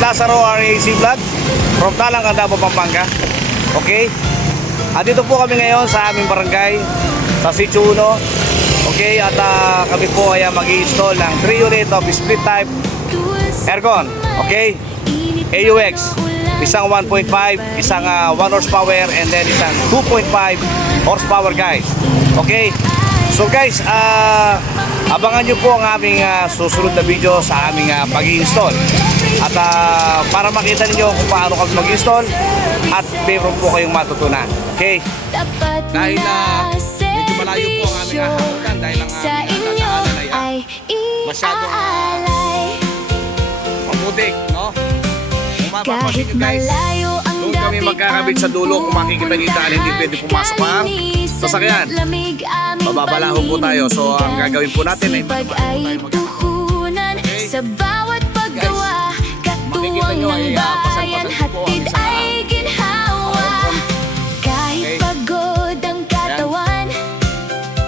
Lazaro RAC Vlog from Talang, Davao, Pampanga. Okay? At dito po kami ngayon sa aming barangay sa Sitio 1. Okay? At kami po ay mag-i-install ng 3 unit of split type aircon. Okay? AUX. Isang 1.5, isang 1 horsepower, and then isang 2.5 horsepower, guys. Okay? So guys, abangan nyo po ang aming susunod na video sa aming pag-i-install. At para makita niyo kung paano kami mag-install at mayroon po kayong matutunan. Okay? Dahil medyo malayo po ang aming hahamutan dahil ang aming tataanan ay masyadong maputik, no? Kung mapapansin nyo guys, doon kami magkakabit sa dulo. Kung makikita nyo dahil hindi pwede pumasok ang sasakyan. Mababalaho po tayo. So ang gagawin po natin ay tuhunan sa bawat paggawa. Katuwang ng bayan, hatid ay ginhawa. Kahit pagod ang katawan,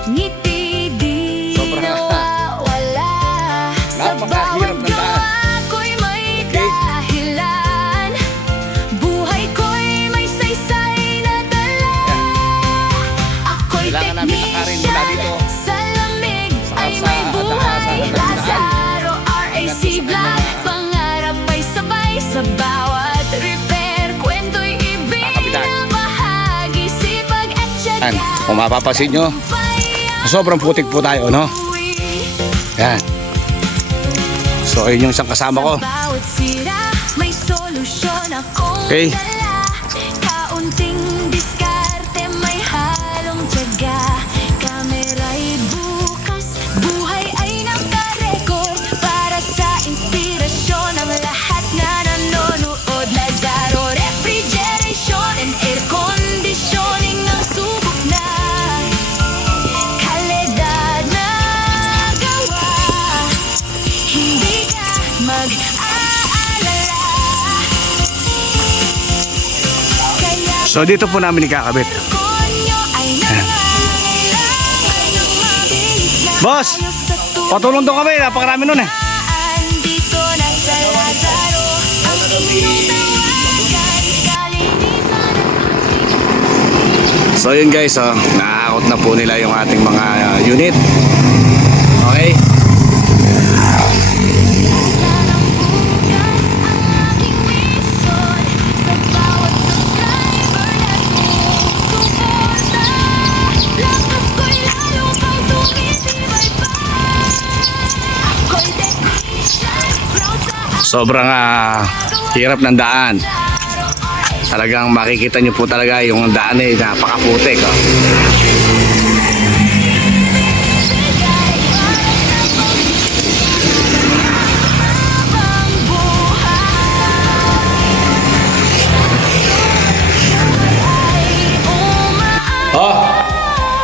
ngiti di nawawala. Sa bawat gawa ko'y may dahilan. Buhay ko'y may saysay na dala. Ako'y technician, sa lamig ay may buhay. Lazaro RAC Vlog, pangarap ay sabay. Sa bawat repair, kwento'y ibinabahagi. Sipag at tiyaga, kung mapapansin nyo, sobrang putik po tayo, no? Yan. So yun yung isang kasama ko. bawat sira, may solusyon akong Okay. dala. Kaunting diskarte, may halong tiyaga. Kamera'y bukas, buhay ay nakarecord. Para sa inspirasyon ng lahat na nanonood. Lazaro Refrigeration and Air Conditioning ang subok na. Kalidad na gawa, hindi ka mag-aalala. Kaya So dito po namin ikakabit. konyo ay nangangailangan ng mabilis na Boss, ayos sa patulong doon kami. Napakarami nun eh. tulaan. Dito na sa Lazaro ang inyong tawagan. Kalinisan at So yun guys, naakot na po nila yung ating mga unit. Okay? Sanang bukas ang aking mission. Sa bawat subscriber na sumusuporta, lakas ko'y lalo pang tumitibay pa. Ako'y technician, proud sa Sobrang hirap ng daan. Talagang makikita nyo po talaga yung daan eh, napakaputik. habang buhay.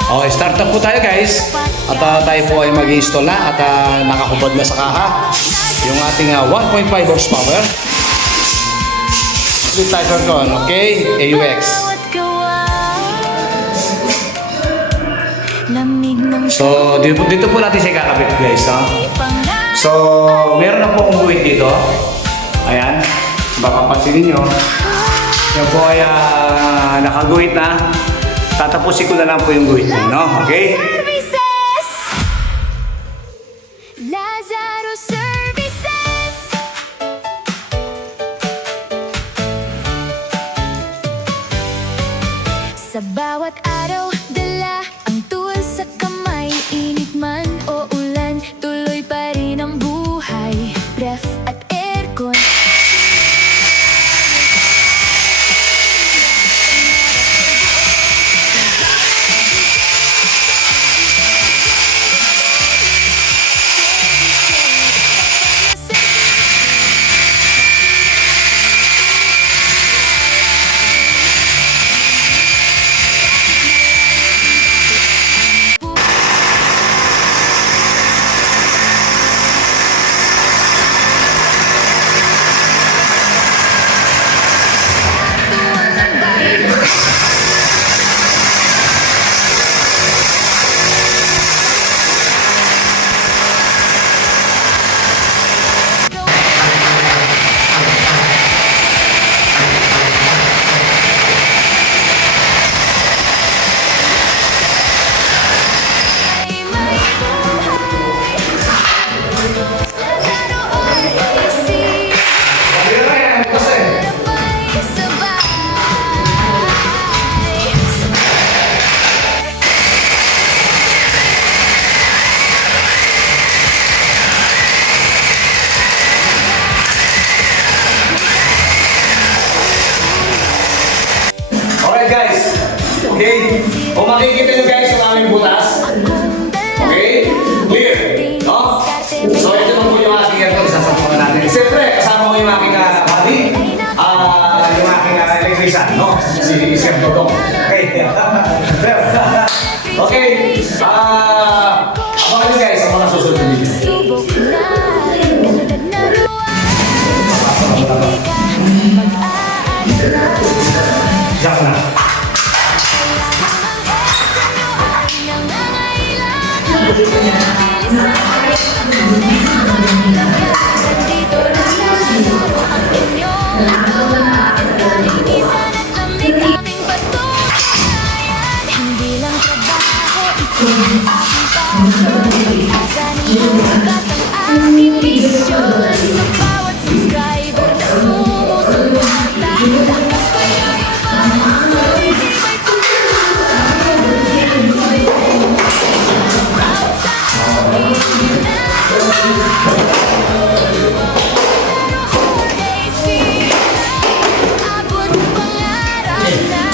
Okay, start up po tayo guys. At tayo po ay mag-install na at nakahubad na sa kaha yung ating 1.5 horsepower split type aircon, okay? AUX. Bawat gawa, lamig ng So dito po natin siya kakabit guys, ha? pangarap. So meron na po akong guhit dito. Ayan, baka pansinin nyo. Yan po ay nakaguhit na. Tatapusin ko na lang po yung guhit mo, no? Okay? Services, Lazaro Services. Sa bawat araw, dala ang tools sa kamay. Init man o ulan, tuloy pa rin ang buhay. Ref at aircon. Kung makikita nyo guys yung aming butas. Okay? Clear? No? So ito naman po yung aking isasapukan natin. Siyempre, kasama ko yung aking buddy. Yung aking electrician, no? Si Sir Dodong. Okay. Okay. Abangan nyo guys ang mga susunod na video. Subok na, kalagad na luwa. Hindi ka mag-aalala. Diyak na. Dito lang sa laro ang inyong tawagan. Kalinisan at lamig aming patunayan. Hindi lang trabaho, ito ang aking passion. Pag-asa ng bukas ang aking mission. Sa bawat subscriber na sumusuporta, lakas ko yung patuloy, di may pagkakuloy. Ako'y proud sa aking ginagawa. Abot pangarap na.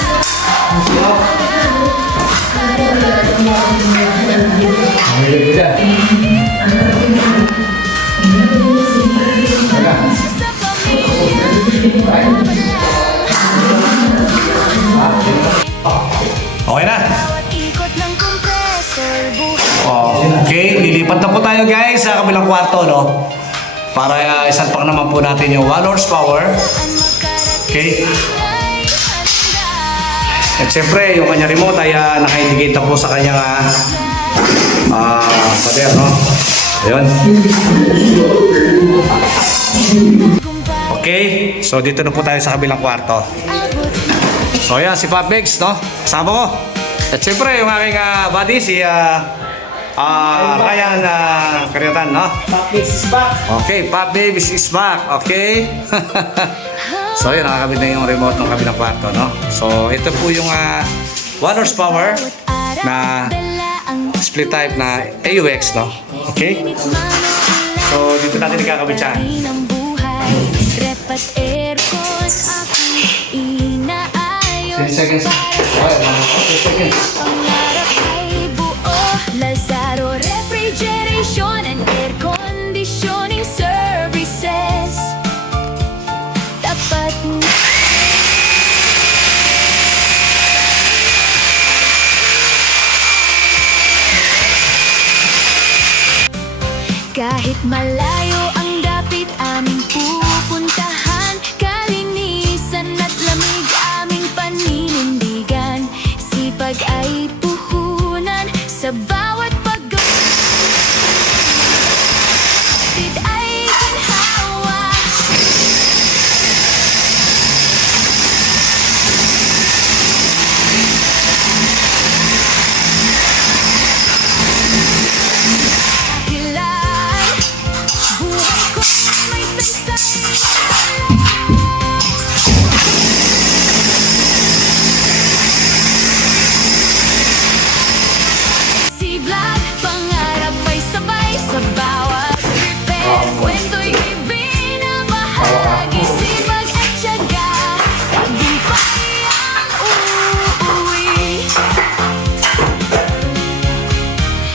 Sa pamilya, Okay na. bawat ikot ng compressor, buhay Okay, lilipat na po tayo guys sa kabilang kwarto, no? Para isalpak naman po natin yung 1 horsepower. ang makarating Okay. ay handa. At syempre, yung kanya remote ay naka-indicate na po sa kanyang pader, no? Ayun. Okay, so dito na po tayo sa kabilang kwarto. Abot So yan, si Papex, no? Kasama ko. At syempre, yung aking buddy, si Ryan Karyatan, no? Papi is back. Okay, Pop Babies is back. Okay? So yun, nakakabit na yung remote ng kabilang kwarto, no? So ito po yung 1 horsepower na split type na AUX, no? Okay? So dito natin ikakabit siya. Ref at aircon aking inaayos. 10 seconds. Okay, 10 seconds. Pangarap ay buo. Lazaro Refrigeration and Air Conditioning Services. Tapat na. Kahit malayo ang dapit aming pupuntahan, kalinisan at lamig aming paninindigan. Sipag ay puhunan sa bawat pag-atid ay ginhawa. Dahilan, buhay ko may saysay. Si Vlad, pangarap may sabay sa bawat repair. Kwento'y ibinabahagi, sipag at tiyaga. Tagumpay ang uuwi.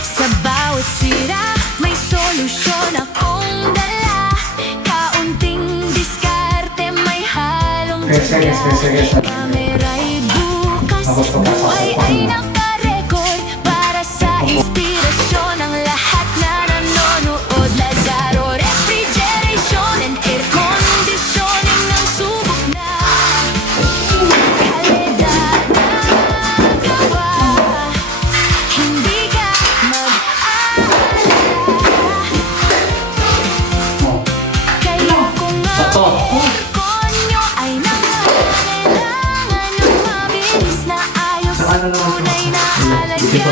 Sa bawat sira, may solusyon akong dala. Kaunting diskarte, may halong tiyaga. Kamera'y bukas, buhay ay nakarecord. Para sa inspirasyon ng lahat na nanonood. Lazaro Refrigeration and Air Conditioning ng subok na. Kalidad na gawa. Hindi ka mag-aalala. Kaya kung ang aircon nyo ay nangangailangan ng mabilis na ayos at tunay na alagyan. Dito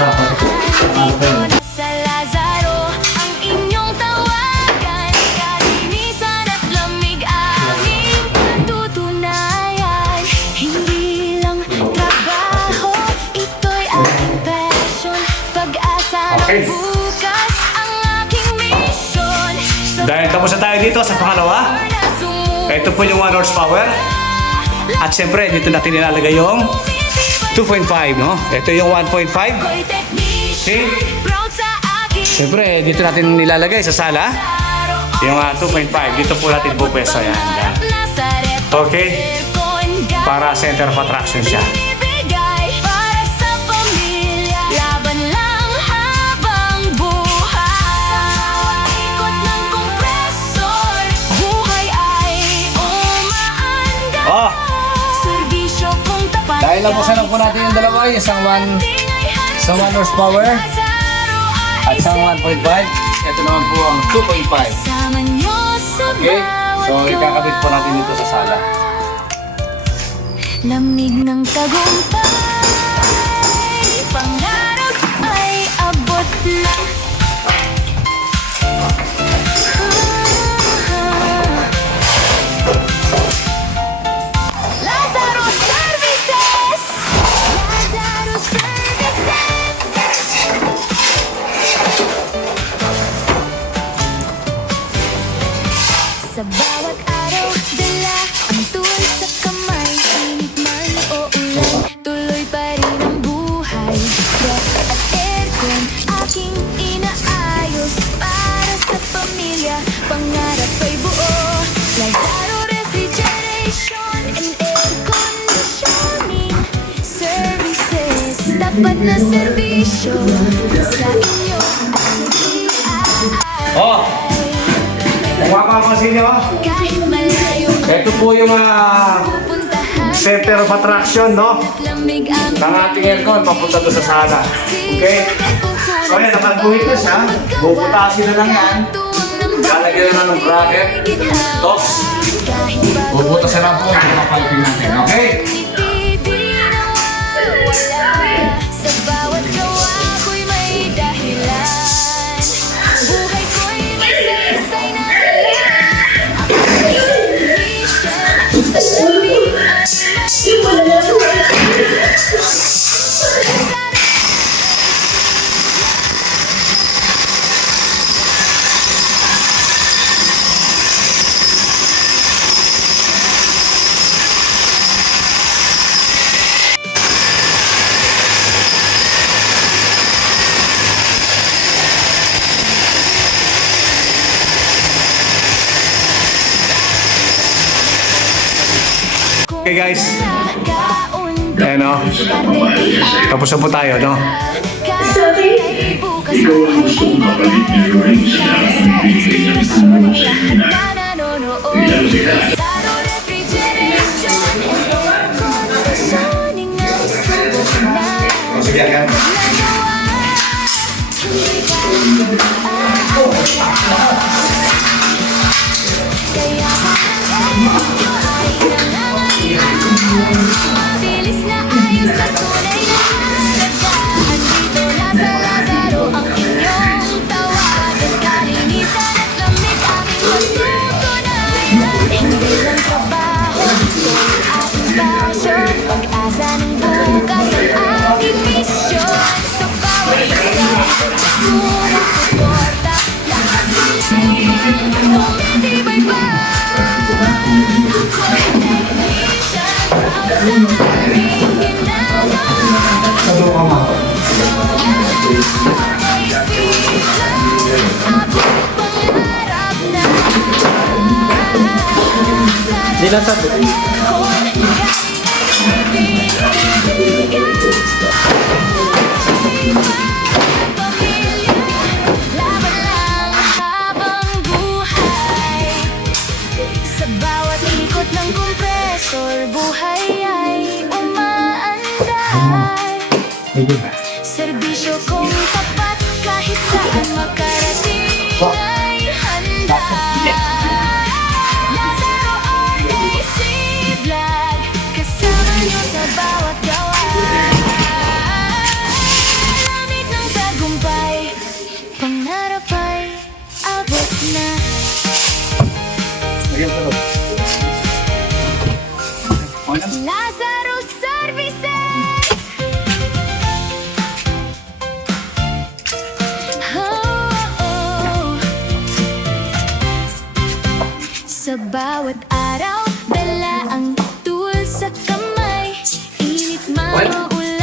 na sa Lazaro ang inyong tawagan. Kalinisan at lamig aming patutunayan. Hindi lang trabaho, ito'y aking passion. Pag-asa Okay. ng bukas ang aking mission. Sa Dahil tapos na tayo dito sa pangalawa. na sumusunod, Ito po yung 1 horsepower. At syempre, dito natin nilalagay yung 2.5, no? Ito yung 1.5. Ako'y technician, Okay. proud sa akin. Siyempre, dito natin nilalagay sa sala. Yung 2.5, dito po natin pupwesto yan. Yan. Okay. Para center of attraction siya. Ibigay para sa pamilya, laban lang habang buhay. Ikot ng kompresor, buhay ay umaanda. Oh, Serbisyo kung tapat. dahil nabusan na po natin yung dalawa, isang 1 horsepower at isang 1.5. Ito naman po ang 2.5. Kasama nyo sa Okay, so bawat ikakabit po natin dito sa sala. lamig ng tagumpay, pangarap ay abot na. Lazaro Services! Lazaro Services! Sa bawat araw, dala ang tool sa kamay. Init man o ulan, tuloy pa rin ang buhay. Ref at aircon, aking inaayos para sa pamilya. Pangarap ay buo. Lazaro Refrigeration and Air Conditioning Services. Tapat na serbisyo sa inyo ay iaay. Oh, kung mapapansin nyo, Kahit malayo ito po yung pupuntahan, center of attraction, no? lamig ang Ng ating aircon, papunta doon sa sala. Okay? So ayan, nakagbuhit na siya. Bubutasin na lang yan. Lalagyan na ng bracket. Tops. Bubutasin na po. Papalapin natin. Okay? Sa bawat gawa ko'y may dahilan. Buhay ko'y may saysay na tala. Ako'y technician, sa lamig ay maiwala. Okay guys. Ayan o. Tapos na po tayo, no? Ikaw ang gustong mabalik ni Lorenza ang bibigay ng pangangasinan. Ilang Sige, yan. Mabilis na ayos at tunay na halaga. Andito na sa Lazaro ang inyong tawagan. Kalinisan at lamig aming magtutunayan. Hindi lang trabaho, ito'y aking pasyon. Pag-asa ng bukas ang aking misyon. Sa bawat subscriber, sumusuporta. Lakas kailangan, tumitibay pa. Dila sa Laban lang habang buhay. Sa bawat ikot ng kompresor, buhay ay umaandar. Serbisyo kong tapat kahit saan makarating ay handa. Lazaro RAC Vlog, kasama niyo sa bawat gawa. Lamig ng tagumpay, pangarap ay abot na. Lazaro Services! Oh. Sa bawat araw, dala ang tool sa kamay. Init man o ulan,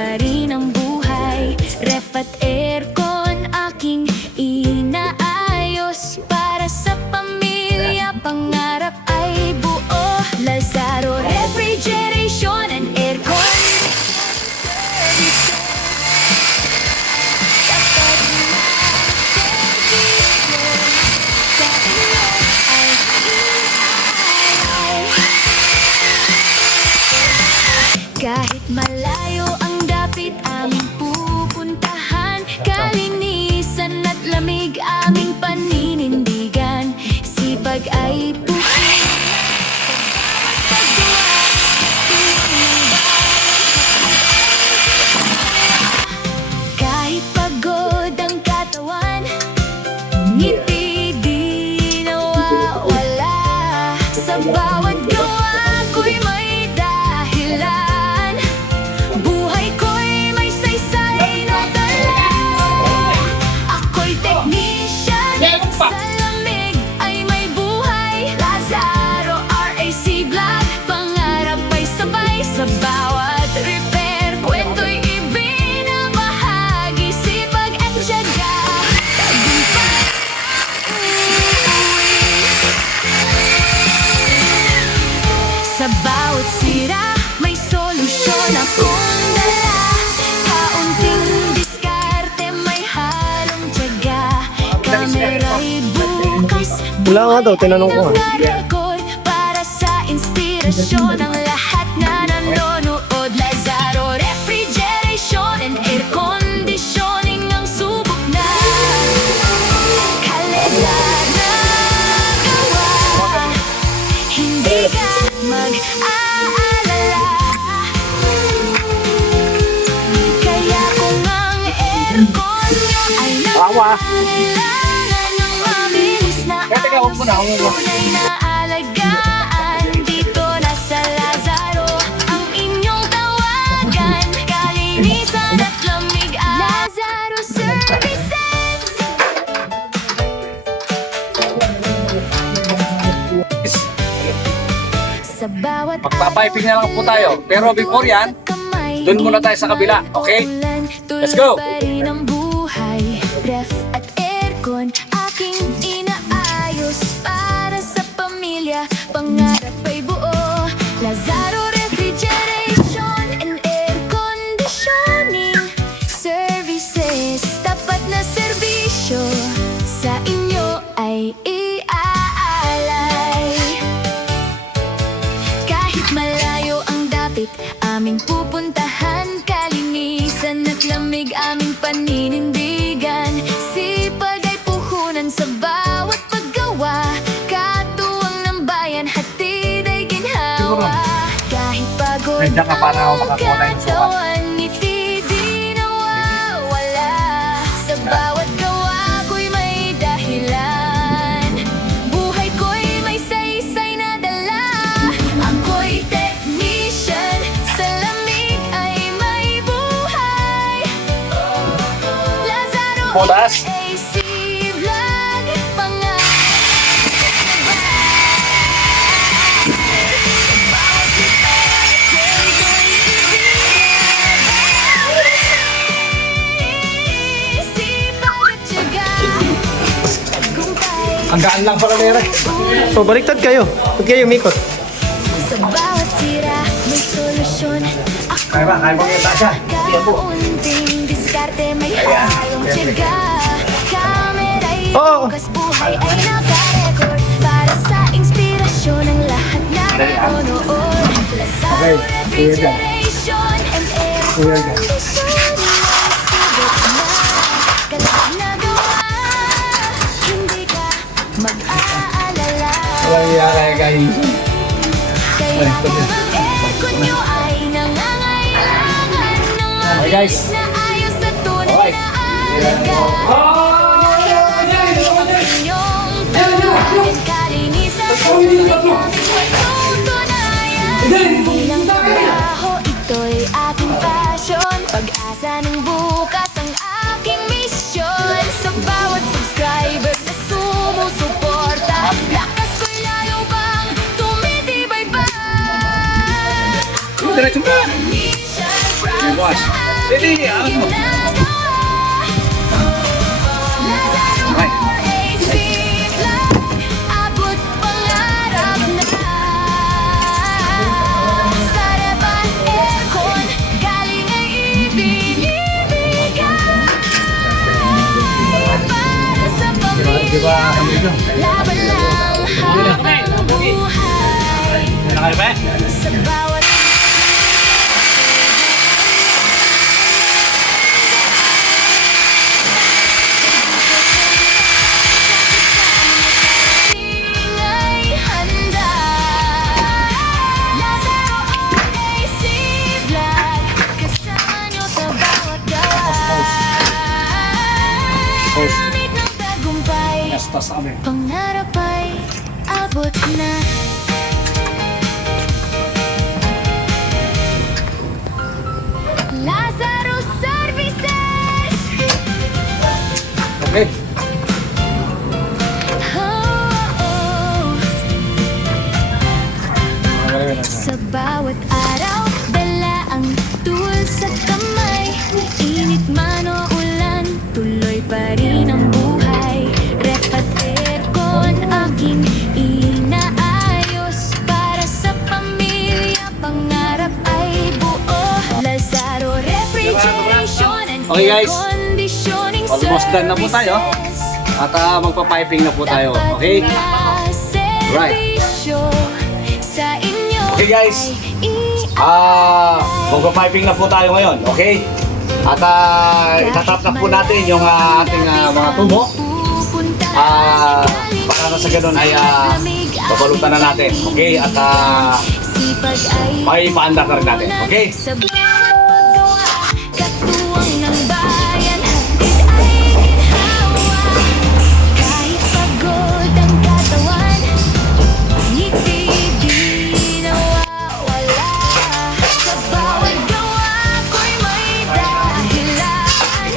pa rin ang buhay. Ref at aircon aking inaayos. Para sa pamilya, pangarap ay buo. Lazaro Refrigeration and Aircon Services. Kapag na-servisyo sa inyo ay iaalay. Kahit malayo ang dapit aming pupuntahan, kalinisan at lamig aming paninindigan. Sipag ay pupunan sa bawat paggawa. Tuwang ng bayan, kahit pagod ang katawan, ngiti di nawawala. Sa bawat gawa ko'y may dahilan. Buhay ko'y may saysay na dala. Ako'y technician, sa lamig ay may buhay. Lazaro RAC Vlog, pangarap ay sabay. Sa bawat repair, kwento'y ibinabahagi. Sipag at tiyaga, tagumpay uuwi. Sa bawat sira, may solusyon akong dala. Kaunting diskarte, may halong tiyaga. Kamera'y bukas, Wala nga daw, tinanong ko nga. record para sa inspirasyon ng lahat na nanonood. Lazaro Refrigeration and Air Conditioning ang subok na kalidad na gawa. Hindi ka mag-aalala. Kaya kung ang aircon nyo ay nangangailangan ng mabilis na ayos at tunay na alagaan, dito na sa Lazaro ang inyong tawagan. Kalinisan at lamig ang Lazaro Services. Sa bawat Magpapiping na lang po tayo. Pero before yan, dun muna tayo sa kabila, okay? Let's go! Ang buhay, ref at aircon aking inaayos. Para sa pamilya, pangarap ay buo. Lazaro Refrigeration and Air Conditioning Services. Tapat na serbisyo sa inyo ay iaalay. Kahit malayo ang dapit aming pupuntahan, kalinisan at lamig aming paninindigan. Sipag ay puhunan sa bawat paggawa. Katuwang ng bayan, hatid ay ginhawa. Kahit pagod Nandiyan ka para ang makakuha tayo ng sukat. katawan, ngiti di nawawala. Sa bawat gawa ko'y may dahilan. Buhay ko'y may saysay na dala. Ako'y technician, sa lamig ay may buhay. Lazaro Butas. RAC Vlog, pangarap sa bawat repair, kwento'y ibinabahagi. Sipag at tiyaga, tagumpay Ang gaan lang pala nere. So, baliktad kayo. Huwag kayo umikot. sa bawat sira, may solusyon. Kaya ba? Kaya ba yung tasya? Kaunting diskarte, may halong tiyaga. Kamera'y Oo. bukas, buhay ay naka-record. Para sa inspirasyon ng lahat na nanonood. Lazaro Refrigeration and Air Conditioning ang subok na kalab na gawa. Hindi ka mag-aalala. Kaya guys. Kaya kung ang aircon nyo ay nangangailangan ng guys. mabilis na ayos at tunay na alagaan. Inyong tawagan, kalinisan at lamig aming patutunayan. Hindi lang trabaho, ito'y aking passion. Pag-asa ng bukas ang aking misyon. Sa bawat subscriber na sumusuporta, lakas ko'y lalo bang tumitibay pa. Diretso ba? Technician, proud sa Sige, ano mo? Okay. Abot pangarap na Sarapan aircon Galing ay ibinibigay Para sa pamilya Laban lang habang buhay Sa bawat ingay handa Lazaro AC Vlog Kasama nyo sa bawat gawa Lamig ng tagumpay Yes, tas kami. Pangarap ay abot na Lazaro Services Okay. Sa bawat araw, dala ang tool sa kamay Init man o ulan, tuloy pa rin ang buhay Ref at aircon, aking inaayos Para sa pamilya, pangarap ay buo Lazaro Refrigeration and Okay, guys. Air Conditioning Almost done na po tayo. Services. At magpa-piping na po tayo. Okay? Right. Sa inyo Okay, guys. Magpa-piping na po tayo ngayon. Okay? At itatap na po natin yung ating mga tubo. Para na sa ganun ay babalutan na natin. Okay? At maipaandar na rin natin. Okay? Sa bawat paggawa, katuwang ng bayan, hatid ay ginhawa. Kahit pagod ang katawan, ngiti di nawawala. Sa bawat gawa ko'y may dahilan,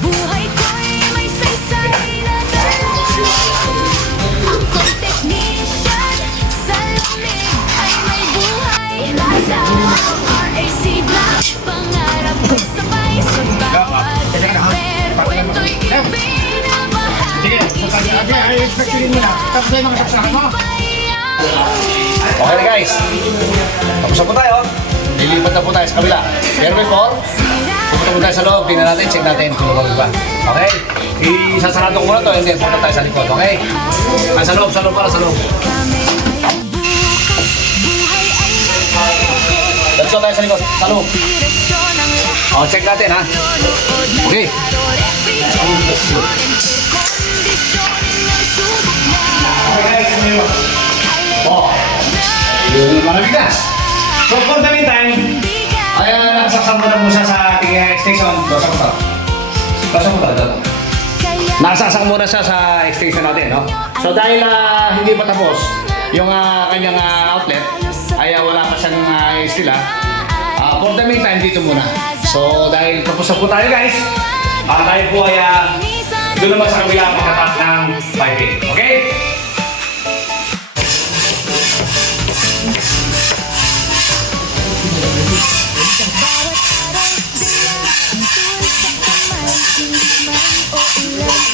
buhay ko'y may saysay na dala. Ako'y technician, sa lamig ay may buhay. Lazaro RAC Black, pangarap ko'y sabay sa bawat repair. Kwento'y ibinabahagi. Okay na, guys. Tapos na po tayo. Lilipat na po tayo sa kabila. Pero before, pupunta po tayo sa loob. Tingnan natin, check natin kung ano ba. Okay? Isasarado ko muna to and then punta tayo sa likod. Okay? Sa loob para sa loob. Let's go tayo sa likod. Sa loob. Check natin, ha? Okay. Malamig na. So for the meantime, ay nasasama na mo siya sa ating station. Basa mo to. Nasasama muna siya sa station natin, no? So dahil hindi pa tapos yung kanyang outlet, ay wala pa siyang stila. For the meantime, dito muna. So dahil tapos na po tayo, guys, tayo po ay doon naman sa kabila pagkatapos ng piping. Okay?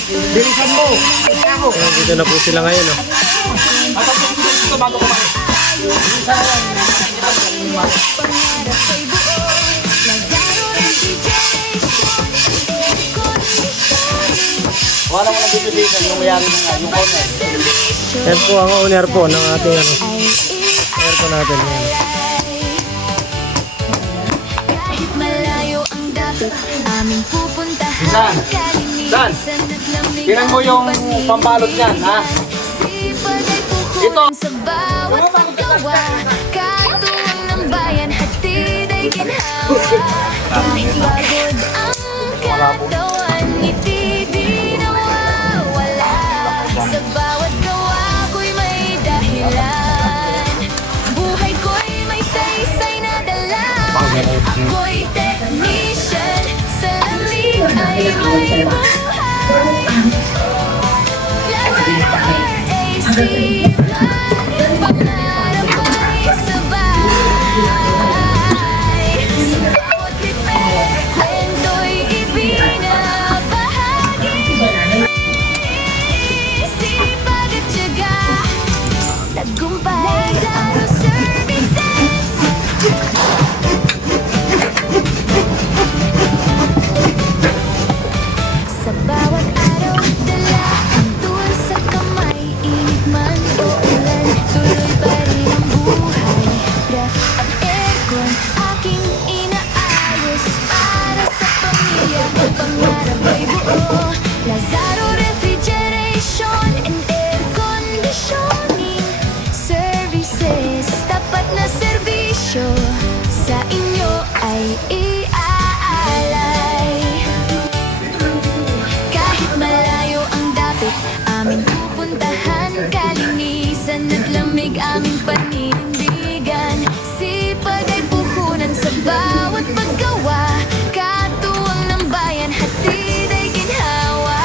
Bilisan mo! Kaya dito na po sila ngayon. Oh. Bago kumain. Wala mo nag-ibigan yung mayari ng corner. Yan po ang owner po ng ating aircon natin. Yan. Kahit malayo ang dapat aming pupuntahan. Saan? Saan? Tingnan mo yung pambalot niyan, ha? Ito sa bawat paggawa, katuwang ng bayan, hatid ay ginhawa. Kahit pagod ang katawan, ngiti di nawawala. Sa bawat gawa ko'y may dahilan, buhay ko'y may saysay na dala. Ako'y technician, sa lamig ay may buhay. Lazaro RAC pangarap ay sabay. Sa bawat repair,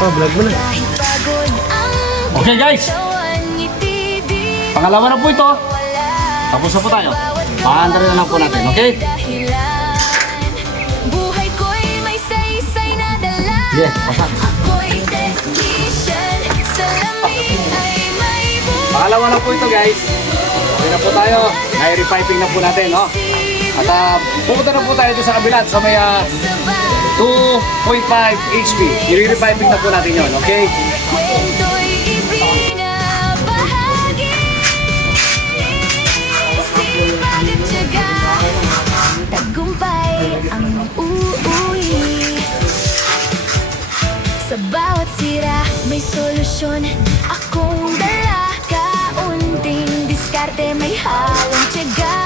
Oh, vlog mo na. Kahit pagod ang Okay guys, katawan, ngiti di pangalawa na po ito. wala. Tapos na po tayo. Paandar na lang po natin, okay? Dahilan, buhay ko'y may saysay na dala. Yes, pasak. Ako'y technician, sa lamig ay may buhay. Pangalawa na po ito guys. Okay na po tayo. Nai-repiping na po natin, no? At pupunta na po tayo doon sa kabila sa may 2.5 HP. I-repiping na po natin yon, okay? Kwento'y ibinabahagi. Sipag at tiyaga, tagumpay ang uuwi. Sa bawat sira may solusyon, akong dala. Kaunting diskarte, may halong tiyaga.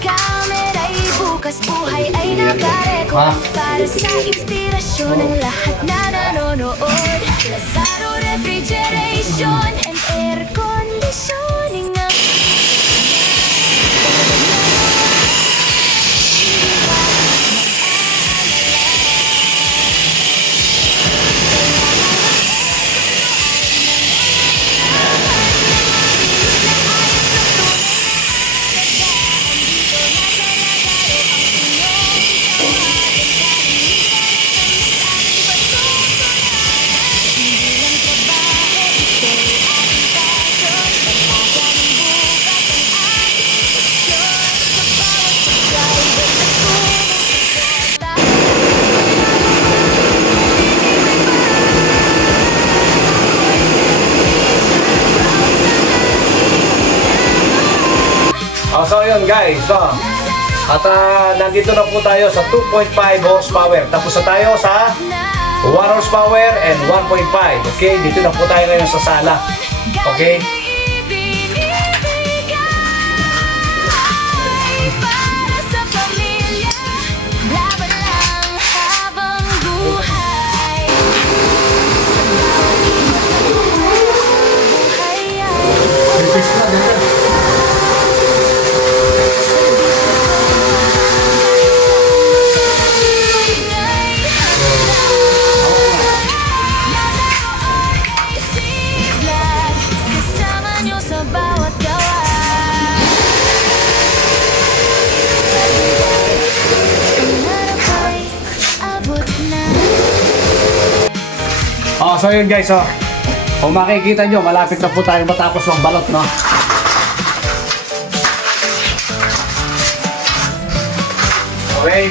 Kamera'y bukas, buhay ay nakarecord. Para sa inspirasyon ng lahat na nanonood. Lazaro Refrigeration and Air Conditioning ang So yun guys, no? At nandito na po tayo sa 2.5 horsepower. Tapos na tayo sa 1 horsepower and 1.5. Okay, dito na po tayo ngayon sa sala. Okay? para sa pamilya, laban lang habang buhay. Sa bawat buhay ay kasama nyo sa bawat gawa. Pangarap ay abot na. So yun guys, kung makikita nyo, malapit na po tayo matapos ng balot, no? Okay,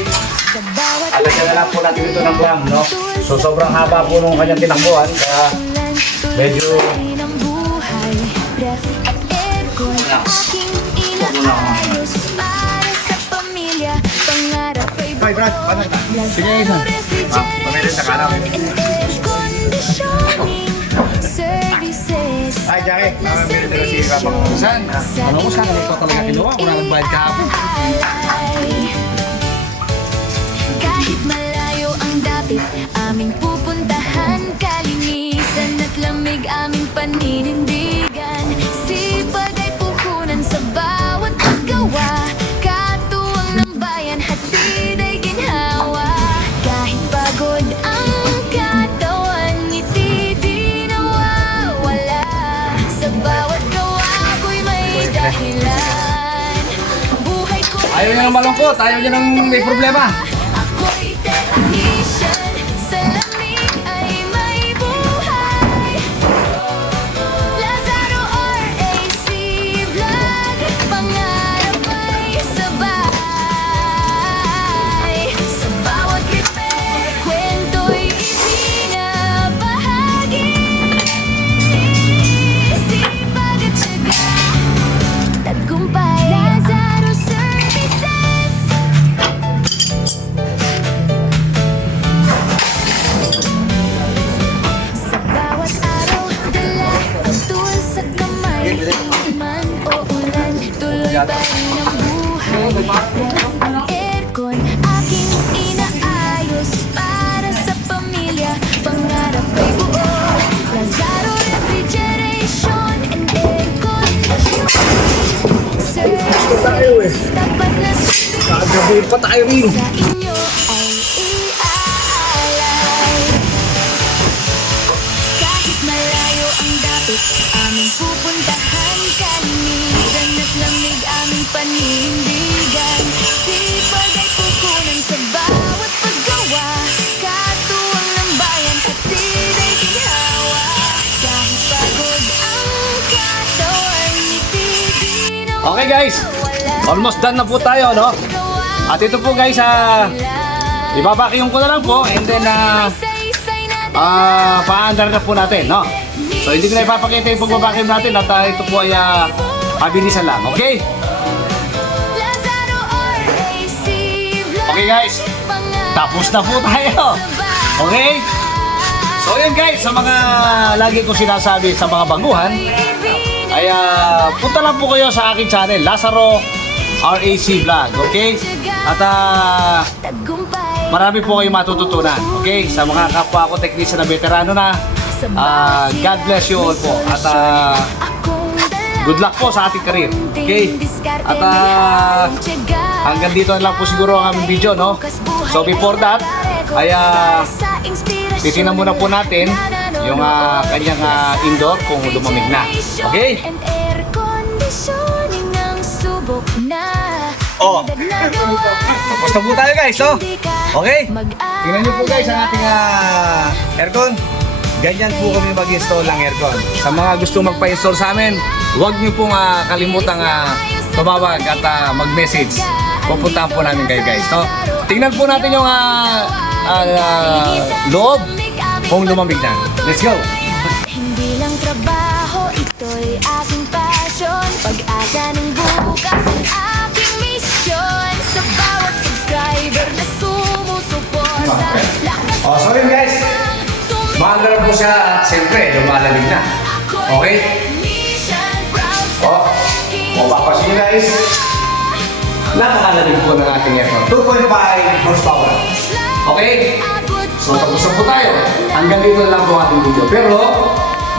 Sa bawat alagyan na lang po natin ito ng clam, no? So sobrang haba po nung kanyang tinakbuhan, kaya ulan, medyo tuloy ng buhay. Ref at aircon, aking inaayos para sa pamilya. Pangarap ay buo. Lazaro Refrigeration and Air Conditioning Services. Ay, Jackie, meron na si Papa ko. Saan? Ano mo saan? Ito talaga kinuha. Kung nagbayad ka hapon. Kahit malayo ang dapit, aming pupuntahan. Kalinisan at lamig, aming paninindigan. Sipag ay puhunan sa bawat paggawa. Katuwang ng bayan, hatid ay ginhawa. Kahit pagod ang katawan, ngiti di nawawala. Sa bawat gawa ko'y may dahilan. Buhay ko Ayaw niya ng malungkot. Ayaw niya ng may problema. ako'y technician, sa lamig ay may buhay. Lazaro RAC Vlog, pangarap ay sabay. Sa bawat repair, kwento'y ibinabahagi. Sipag at tiyaga, tagumpay. Lazaro Services. Sa bawat araw, dala ang tool sa kamay. Man o ulan, tuloy pa rin ang buhay. Ref at aircon, aking inaayos para sa pamilya. Pangarap ay buo. Lazaro Refrigeration and Air Conditioning Services. Tapat na Gagawin pa tayo rin. sa inyo ay iaalay. Okay guys, almost done na po tayo, no? At ito po guys, ibabakyum ko na lang po and then paandar na po natin, no? So hindi ko na ipapakita yung pagbabakyum natin at ito po ay mabilisan lang, okay? Okay guys, tapos na po tayo, okay? So yun guys, sa mga lagi ko sinasabi sa mga baguhan, ay punta lang po kayo sa aking channel, Lazaro RAC Vlog, okay? At marami po kayong matututunan, okay? Sa mga kapwa ko technician na veterano na, God bless you all po. At good luck po sa ating career, okay? At hanggang dito na lang po siguro ang aming video, no? So before that, ay titingnan muna po natin yung kanyang indoor kung lumamig na, okay? Oh, tapos na po tayo guys, oh. Okay? Tingnan nyo po guys ang ating aircon. Ganyan po kami mag-install ng aircon. Sa mga gusto magpa-install sa amin, huwag nyo pong kalimutang tumawag at mag-message. Pupuntahan po namin kayo guys, no? Tingnan po natin yung loob kung lumamig na. Let's go! Hindi lang trabaho, ito'y aking passion. Pag-asa ng bukas ang aking mission. Sa bawat subscriber na sumusuporta. Oh, so yun guys, maandar po siya at siyempre lumalamig na. Okay? Oh, mapapasin nyo guys, napakalamig po ng ating aircon. 2.5 horsepower. Okay? So tapos na po tayo. Hanggang dito na lang po ating video. Pero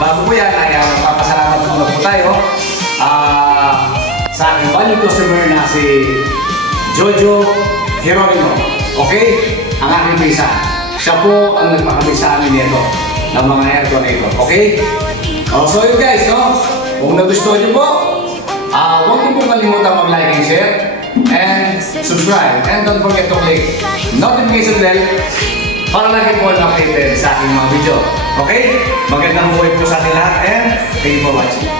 bago po yan ay magpapasalamat muna po tayo sa aking valued customer na si Jojo Geronimo. Okay? Ang aking pisa. Siya po ang nagpakabit sa amin nito ng mga aircon na ito. Okay? So yun guys, no? Kung nagustuhan nyo po, huwag niyo po kalimutan mag-like and share and subscribe. And don't forget to click notification bell para lagi po updated sa aking mga video. Okay? Magandang buhay po sa ating lahat and thank you for watching.